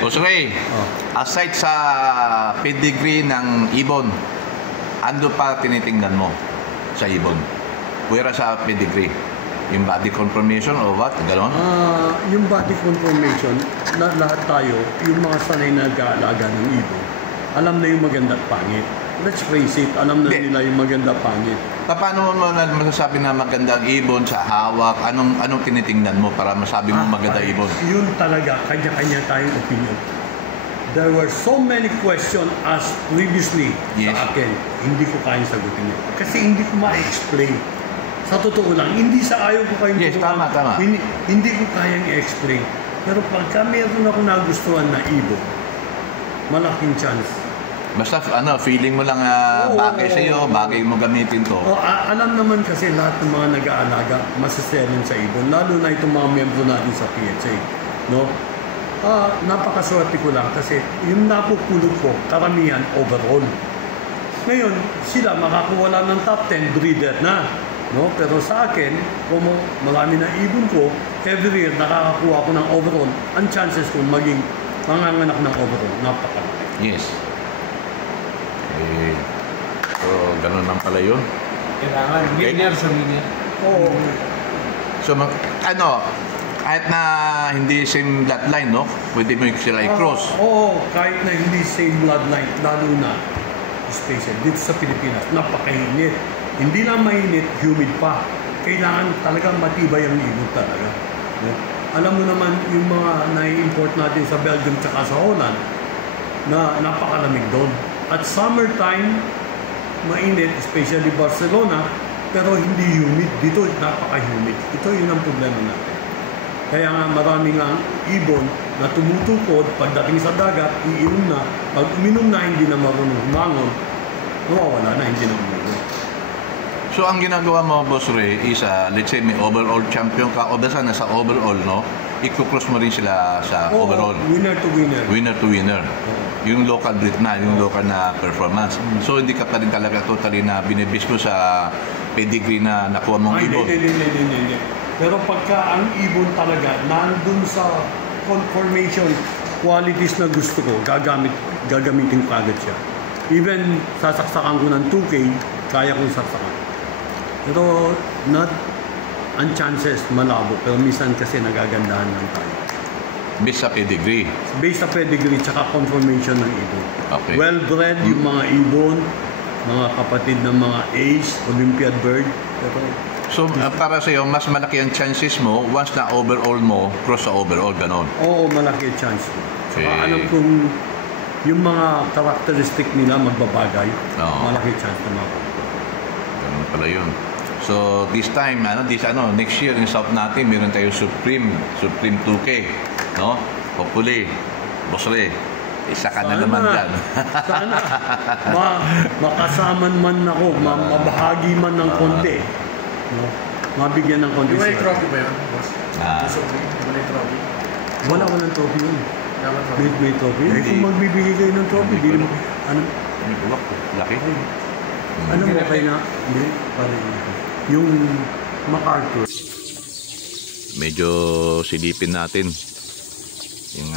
Boss Ray, aside sa pedigree ng ibon, ano pa tinitingnan mo sa ibon? Pwera sa pedigree, yung body conformation o what? Ganon? Yung body conformation, lahat tayo, yung mga sanay na nag-aalaga ng ibon, alam na yung maganda at pangit. Let's face it, alam na nila yung maganda pangit. Paano mo masasabi na magandang ibon sa hawak? Anong tinitingnan mo para masabi mo maganda ibon? Yun talaga, kanya-kanya tayong opinion. There were so many questions asked previously sa akin. Hindi ko kayang sagutin yun. Kasi hindi ko ma-explain. Sa totoo lang, hindi sa ayaw ko kayong tama. Hindi ko kayang i-explain. Pero pagka meron ako nagustuhan na ibon, malaking chance. Basta feeling mo lang bagay sa iyo, bagay mo gamitin to. Alam naman kasi lahat ng mga nag-aalaga masaselin sa ibon, lalo na itong mga membro natin sa PHA, no? Napakaswerte ko lang kasi yung napupulot ko, karamihan overall. Ngayon, sila makakuha lang ng top 10 breeder na, no? Pero sa akin, kung marami na ibon ko, every year nakakakuha ko ng overall, ang chances kong maging manganganak ng overall, napakalaki. Yes. So, ganun lang pala yun. Kailangan, winner sa winner. Oo. So, kahit na hindi same bloodline, no? Pwede mo sila i-cross. Oo, kahit na hindi same bloodline, lalo na special. Dito sa Pilipinas, napakainit. Hindi lang mainit, humid pa. Kailangan talaga matibay ang ibon talaga. Alam mo naman yung mga nai-import natin sa Belgium tsaka sa Holland na napakalamig doon. At summertime, mainit, especially Barcelona, pero hindi humid. Dito, napaka-humid. Ito yun ang problema natin. Kaya nga marami nga ibon na tumutukod, pagdating sa dagat, iinom na. Pag uminom na, hindi na marunong humangon, nawawala na, hindi na uminom. So, ang ginagawa mo, Boss Ray, is, let's say, may overall champion ka, o basta nasa overall, no? I-cross mo rin sila sa overall. Winner to winner. Winner to winner. Yung local breed na, yung local na performance. So, hindi ka pa rin talaga totally na binibis mo sa pedigree na nakuha mong ibon. Hindi. Pero pagka ang ibon talaga, nandun sa conformation qualities na gusto ko, gagamitin ko agad siya. Even sasaksakan ko ng 2K, kaya kong saksakan. Pero ang chances malabo, pero minsan kasi nagagandahan lang tayo. Based sa pedigree? Based sa pedigree, tsaka conformation ng ibon. Okay. Well-bred yung mga ibon, mga kapatid ng mga ace, Olympiad bird. Pero, so, para sa iyo, mas malaki ang chances mo once na overall mo, cross sa overall, ganon? Oo, malaki ang chance. Saka alam kong yung mga characteristic nila magbabagay, malaki chance na makakuha. Ganun pala yun. So, this time, next year, in South natin, meron tayo Supreme 2K, no? Hopefully, Boss Ray, isa ka na naman dyan. Sana. Makasaman man ako, mabahagi man ng konti. No? Mabigyan ng konti. May trophy ba yun, boss? May trophy? Walang trophy yun. May trophy? Kung magbibigay kayo ng trophy, hindi mo... Laki. Ano mo kayo na... Hindi, parang... Yung MacArthur. Medyo silipin natin yung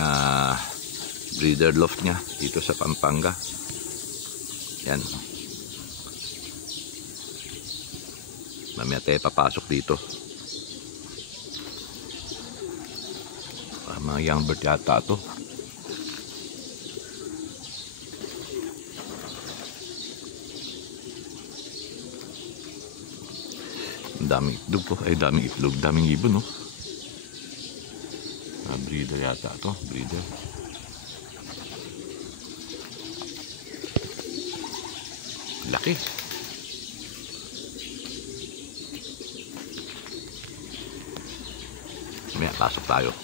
breeder loft niya dito sa Pampanga. Yan. Mamaya tayo papasok dito. Mga young bird yata ito. Daming itlog po. Ay, daming itlog. Daming ibon, no? Breeder yata ito. Breeder. Laki. May pasok tayo.